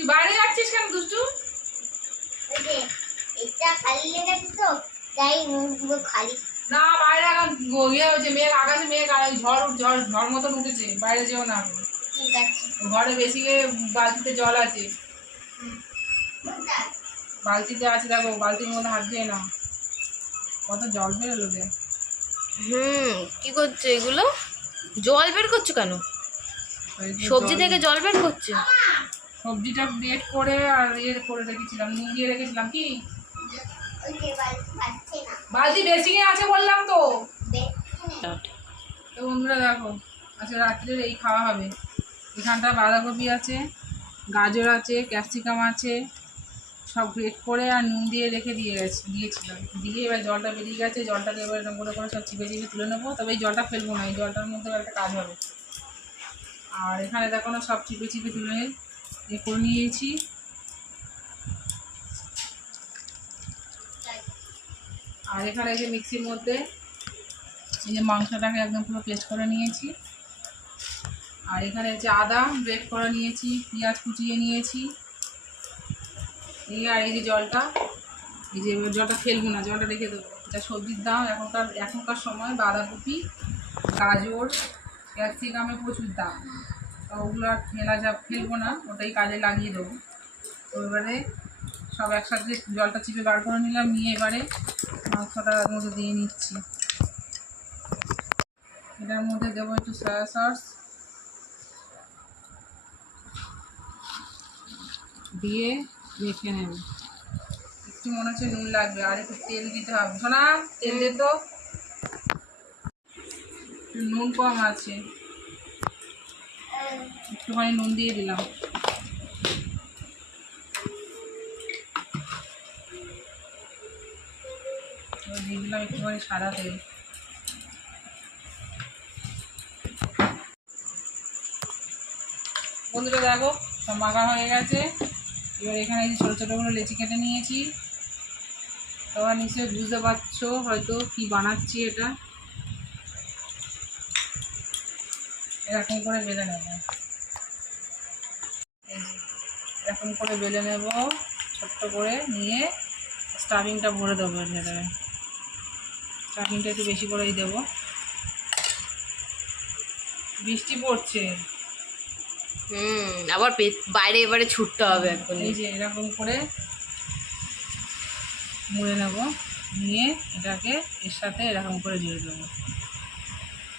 তুই বাইরে যাচ্ছিস কেন দুষ্টু? এটা খালি লেগেছে তো তাই খালি। না বাইরে এখন ইয়ে হচ্ছে মেঘ আকাশে মেঘ আর ওই ঝড় ঝড় ঝড় মতন উঠেছে বাইরে যেও না। ঠিক আছে। ঘরে বেশি বালতিতে জল আছে। বালতিতে আছে দেখো বালতির মধ্যে হাত দিয়ে না কত জল বেরোলো যে হুম কি করছ এগুলো? জল বের করছ কেন? সবজি থেকে জল বের করছ? সবজিটা বেট করে আর ইয়ে করে রেখেছিলাম নুন দিয়ে রেখেছিলাম কি? বালতি পাচ্ছে না আছে বললাম তো। তো বন্ধুরা দেখো, আজকে রাত্রের এই খাওয়া হবে। এখানটা বাঁধাকপি আছে, গাজর আছে, ক্যাপসিকাম আছে, সব গ্রেট করে আর নুন দিয়ে রেখে দিয়ে গেছে দিয়েছিলাম। দিয়ে এবার জলটা বেরিয়ে গেছে, জলটাকে এবার করে করে সব চিপে চিপে তুলে নেব। তবে এই জলটা ফেলব না, এই জলটার মধ্যে একটা কাজ হবে। আর এখানে দেখো না, সব চিপে চিপে তুলে এ করে নিয়েছি। আর এখানে যে মিক্সির মধ্যে এই যে মাংসটাকে একদম পুরো পেস্ট করে নিয়েছি। আর এখানে হচ্ছে আদা ব্রেড করে নিয়েছি, পেঁয়াজ কুচিয়ে নিয়েছি। এই আর এই যে জলটা, এই যে জলটা ফেলব না, জলটা রেখে দেবো। যা সবজির দাম, এখনকার এখনকার সময় বাঁধাকপি, গাজর ক্যাপসিকামে প্রচুর দাম। তো ওগুলো আর ফেলা যা, ফেলব না, ওটাই কাজে লাগিয়ে দেবো। তো এবারে সব একসাথে জলটা চিপে বার করে নিলাম, নিয়ে এবারে মাংসটা মধ্যে দিয়ে নিচ্ছি। এটার মধ্যে দেবো একটু সয়া সস দিয়ে মেখে নেব। একটু মনে হচ্ছে নুন লাগবে, আর একটু তেল দিতে হবে। শোনা তেল দে তো। নুন কম আছে। একটুখানি নুন দিয়ে দিলাম। দিয়ে দিলাম একটুখানি সাদা তেল। বন্ধুরা দেখো, সব হয়ে গেছে। এবার এখানে যে ছোটো ছোটোগুলো লেচি কেটে নিয়েছি। তোমরা নিশ্চয়ই বুঝতে পারছ হয়তো কি বানাচ্ছি এটা। এরকম করে বেলে নেব। এরকম করে বেলে নেব ছোট্ট করে নিয়ে স্টাফিংটা ভরে দেবো এর ভেতরে। স্টাফিংটা একটু বেশি করেই দেবো। বৃষ্টি পড়ছে। হুম আবার বাইরে এবারে ছুটতে হবে এখন এই যে এরকম করে মুড়ে নেব নিয়ে এটাকে এর সাথে এরকম করে জুড়ে দেবো।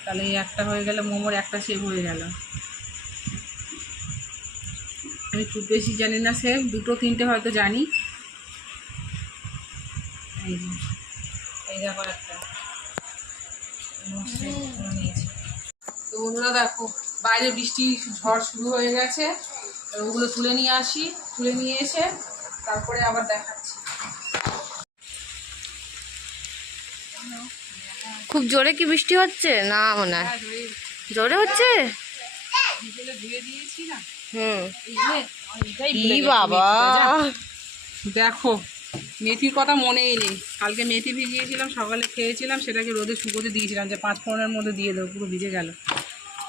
তাহলে এই একটা হয়ে গেলে মোমোর একটা শেপ হয়ে গেল। আমি খুব বেশি জানি না সে দুটো তিনটে হয়তো জানি। এই যে এই দেখো একটা। মোমোর shape করে নিয়েছি। তো বন্ধুরা দেখো বাইরে বৃষ্টি ঝড় শুরু হয়ে গেছে। ওগুলো তুলে নিয়ে আসি তুলে নিয়ে এসে তারপরে আবার দেখাচ্ছি। খুব জোরে কি বৃষ্টি হচ্ছে? না মনে হয়। হ্যাঁ, জোরে হচ্ছে? দিয়েছি না? বাবা? দেখো মেথির কথা মনেই নেই। কালকে মেথি ভিজিয়েছিলাম সকালে খেয়েছিলাম সেটাকে রোদে শুকোতে দিয়েছিলাম যে পাঁচ ফোড়নের মধ্যে দিয়ে দেবো পুরো ভিজে গেল।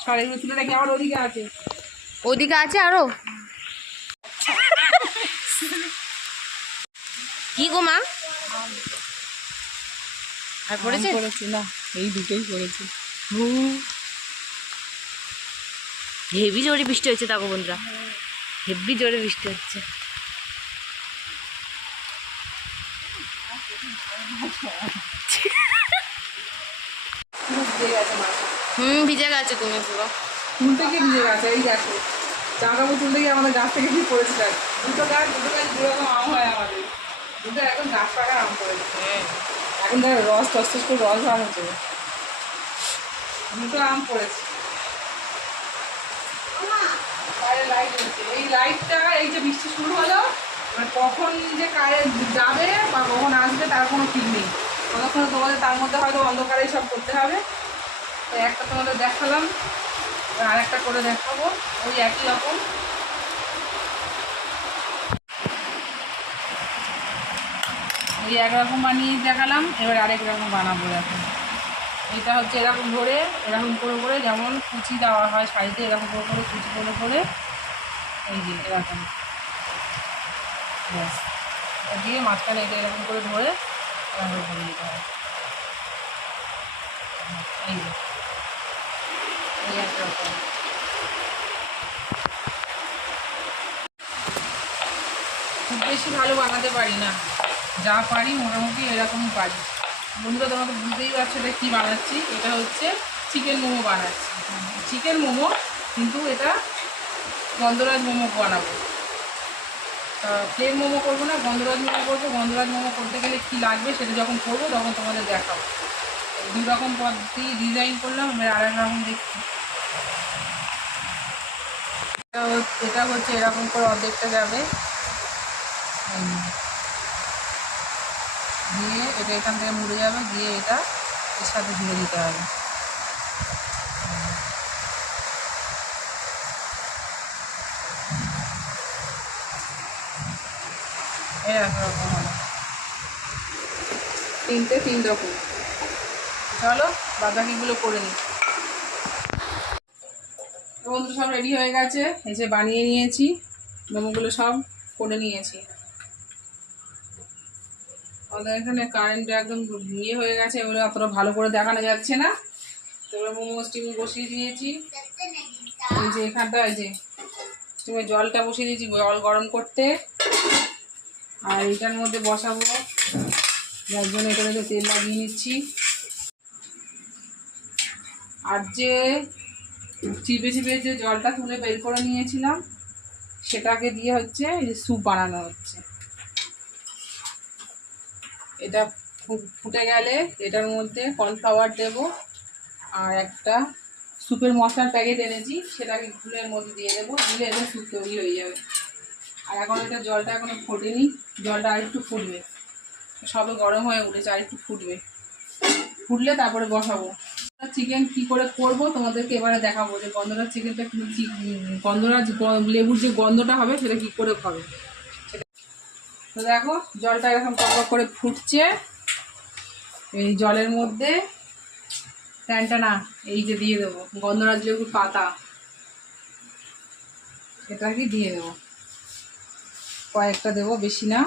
সর এগুলো তুলে রাখি আমার ওদিকে আছে। ওদিকে আছে আরও? কি গো মা? আর পড়েছে? করেছি না এই দুটোই করেছি হেভি জোরে বৃষ্টি হচ্ছে দেখো বন্ধুরা। হেভি জোরে বৃষ্টি হচ্ছে। গেছে হুম, ভিজে গেছে তুমি পুরো। তুলতে গিয়ে ভিজে গেছে, এই দেখো। জামা কাপড় তুলতে গিয়ে আমাদের গাছ থেকে কি পড়েছে, দেখ। দুটো গাছ দুটো গাছ দু রকম আম হয় আমাদের। দুটো এখন গাছ পাকার আম পড়েছে এখন দেখ রস টস টস করে রস বার হচ্ছে। দুটো আম পড়েছে বাইরে এই লাইটটা এই যে বৃষ্টি শুরু হলো মানে কখন যে কারেন্ট যাবে বা কখন আসবে তার কোনো ঠিক নেই। কতক্ষণ তোমাদের তার মধ্যে হয়তো অন্ধকারেই সব করতে হবে। তো একটা তোমাদের দেখালাম, আর একটা করে দেখাবো। ওই একই রকম। ওই একরকম বানিয়ে দেখালাম, এবার আরেক রকম বানাবো এখন এটা হচ্ছে এরকম ধরে এরকম করে করে যেমন কুচি দেওয়া হয় শাড়িতে এরকম করে করে কুচি করে করে এই এরকম ব্যাস। দিয়ে মাঝখানে এটা এরকম করে ধরে এরকম করে দিতে হবে। এই যে, এই একটা খুব বেশি ভালো বানাতে পারি না। যা পারি মোটামুটি এরকমই পারি। বন্ধুরা, তোমাকে বুঝতেই পারছ এটা কী বানাচ্ছি? এটা হচ্ছে চিকেন মোমো বানাচ্ছি। চিকেন মোমো, কিন্তু এটা গন্ধরাজ মোমো বানাবো। প্লেন মোমো করব না, গন্ধরাজ মোমো করব। গন্ধরাজ মোমো করতে গেলে কী লাগবে সেটা যখন করব তখন তোমাদের দেখাবো। এই দু রকম পদ্ধতি ডিজাইন করলাম, এবার আর এক রকম দেখছি। এটা হচ্ছে- এরকম করে অর্ধেকটা যাবে। দিয়ে এটা এখান থেকে মুড়ে যাবে, দিয়ে এটা এর সাথে ঝুলে দিতে হবে। এরকম রকম হলো তিনটে, তিন রকম। চলো বাদাকিগুলো করে নিই। বন্ধু, সব রেডি হয়ে গেছে। এই বানিয়ে নিয়েছি, মোমোগুলো সব করে নিয়েছি। আমাদের এখানে কারেন্ট একদম ইয়ে হয়ে গেছে, এগুলো অতটা ভালো করে দেখানো যাচ্ছে না। তো মোমো স্টিম বসিয়ে দিয়েছি। এই যে এখানটা, এই যে স্টিমে জলটা বসিয়ে দিয়েছি, জল গরম করতে। আর এটার মধ্যে বসাবো। যার জন্য এটা থেকে তেল লাগিয়ে নিচ্ছি। আর যে চিপে চিপে যে জলটা তুলে বের করে নিয়েছিলাম, সেটাকে দিয়ে হচ্ছে স্যুপ বানানো হচ্ছে। এটা ফুটে গেলে এটার মধ্যে কর্নফ্লাওয়ার দেব আর একটা স্যুপের মশলার প্যাকেট এনেছি, সেটাকে ফুলের মধ্যে দিয়ে দেবো দিলে এটা স্যুপ তৈরি হয়ে যাবে। আর এখন এটা জলটা এখনও ফোটেনি, জলটা আর একটু ফুটবে। সবে গরম হয়ে উঠেছে, আর একটু ফুটবে। ফুটলে তারপরে বসাবো। চিকেন কি করে করব তোমাদেরকে এবারে দেখাবো যে গন্ধরাজ চিকেনটা গন্ধরাজ লেবুর যে গন্ধটা হবে সেটা কি করে হবে তো দেখো, জলটা এরকম টক করে ফুটছে। এই জলের মধ্যে প্যানটা না, এই যে দিয়ে দেবো গন্ধরাজ লেবুর পাতা এটাকে দিয়ে দেবো। কয়েকটা দেবো, বেশি না।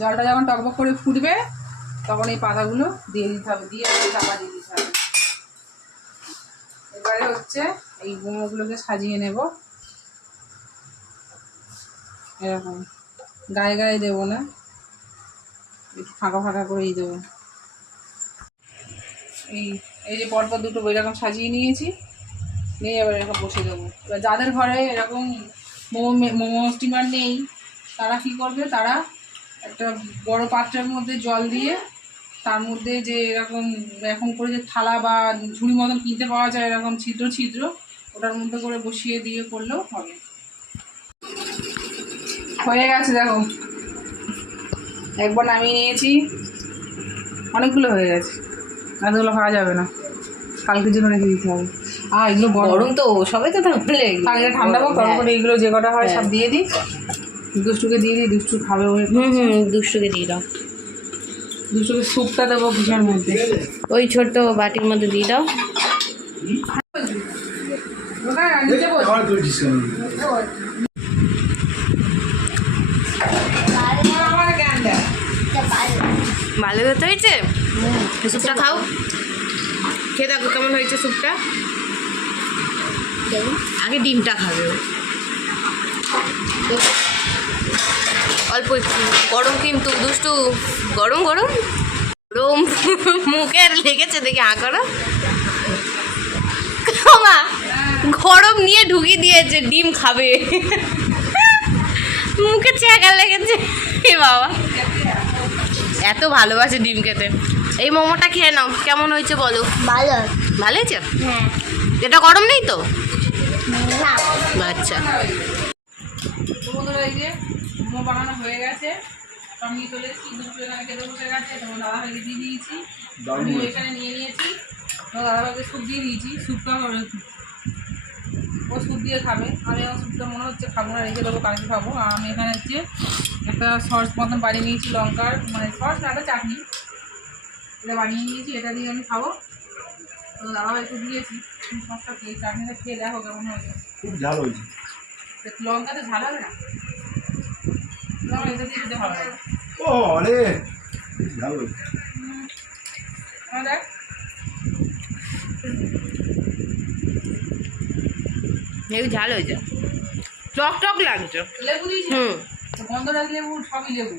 জলটা যখন টকবক করে ফুটবে, তখন এই পাতাগুলো দিয়ে দিতে হবে, দিয়ে চাপা দিয়ে দিতে হবে। এবারে হচ্ছে এই মোমোগুলোকে সাজিয়ে নেব। এরকম। গায়ে গায়ে দেবো না। একটু ফাঁকা ফাঁকা করেই দেবো। এই এই যে পরপর দুটো এরকম সাজিয়ে নিয়েছি, নিয়ে এবার এরকম বসে দেবো। এবার যাদের ঘরে এরকম মোমো মোমো স্টিমার নেই। তারা কি করবে? তারা একটা বড় পাত্রের মধ্যে জল দিয়ে, তার মধ্যে যে এরকম, এখন করে যে থালা বা ঝুড়ি মতন কিনতে পাওয়া যায়, এরকম ছিদ্র ছিদ্র, ওটার মধ্যে করে বসিয়ে দিয়ে করলেও হবে। হয়ে গেছে, দেখো। একবার নামিয়ে নিয়েছি। অনেকগুলো হয়ে গেছে। এতগুলো খাওয়া যাবে না। কালকের জন্য রেখে দিতে হবে। আর এগুলো গরম। গরম তো সবাই তো তাহলে কালকে ঠান্ডা হোক তখন করে এইগুলো যে কটা হয় সব দিয়ে দিই। দুষ্টুকে দিয়ে দিই দুষ্টু খাবে হুম হুম দুষ্টুকে দিয়ে দাও। দুষ্টুকে স্যুপটা দেবো কিসের মধ্যে। ওই ছোট্ট বাটির মধ্যে দিয়ে দাও। ভালো হতে হয়েছে স্যুপটা খাও। খেয়ে দেখো কেমন হয়েছে স্যুপটা? আগে ডিমটা খাবে। অল্প একটু। গরম কিন্তু দুষ্টু। গরম গরম? গরম। মুখে আর লেগেছে দেখে আ করো। মা গরম নিয়ে ঢুকিয়ে দিয়েছে ডিম খাবে। মুখে চেকা লেগেছে। এ বাবা। এত ভালোবাসে ডিম খেতে। এই মোমোটা খেয়ে নাও। কেমন হয়েছে বলো? ভালো। ভালো হয়েছে? হ্যাঁ। এটা গরম নেই তো? আচ্ছা। তো বন্ধুরা এই যে মোমো বানানো হয়ে গেছে। সব নিয়ে চলে এসেছি। দুটো এখানে খেতে বসে গেছে। তোমার দাদা ভাইকে দিয়ে দিয়েছি। আমিও এখানে নিয়ে নিয়েছি। তো দাদা ভাইকে স্যুপ দিয়ে দিয়েছি। স্যুপটা ও স্যুপ দিয়ে খাবে। আমি আমার স্যুপটা মনে হচ্ছে খাব না রেখে দেবো কালকে খাব। আর আমি এখানে হচ্ছে একটা সস মতন বানিয়ে নিয়েছি লঙ্কার। মানে সস না একটা চাটনি। এটা বানিয়ে নিয়েছি। এটা দিয়ে আমি খাব। তো দাদা ভাইকে দিয়েছি। সসটা খেয়ে চাটনিটা খেয়ে দেখো কেমন হয়েছে। খুব ঝাল হয়েছে। লঙ্কাতে ঝাল হবে না? আমার এটা দিয়ে ও আরে! দেখ। একটু ঝাল হয়েছে। টক টক লাগছে। লেবু দিয়েছি? হুম। গন্ধরাজ লেবু সবই লেবু।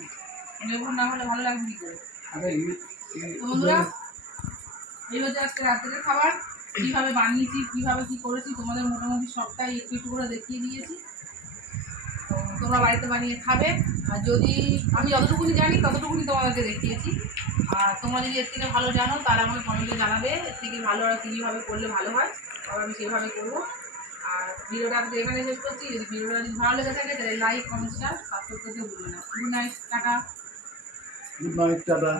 লেবু না হলে ভালো লাগবে কি করে? তো বন্ধুরা এই হচ্ছে আজকে রাত্রের খাবার, কীভাবে বানিয়েছি, কীভাবে কী করেছি, তোমাদের মোটামুটি সবটাই একটু একটু করে দেখিয়ে দিয়েছি। তোমরা বাড়িতে বানিয়ে খাবে। আর যদি আমি যতটুকুনি জানি, ততটুকুনি তোমাদেরকে দেখিয়েছি। আর তোমরা যদি এর থেকে ভালো জানো, তাহলে আমাকে কমেন্টে জানাবে, এর থেকে ভালো আর কীভাবে করলে ভালো হয়, তবে আমি সেভাবে করব। আর ভিডিওটা আজকে এখানে শেষ করছি। যদি ভিডিওটা যদি ভালো লেগে থাকে, তাহলে লাইক কমেন্ট শেয়ার সাবস্ক্রাইব করতে ভুলবে না। Good night tata. Good night tata.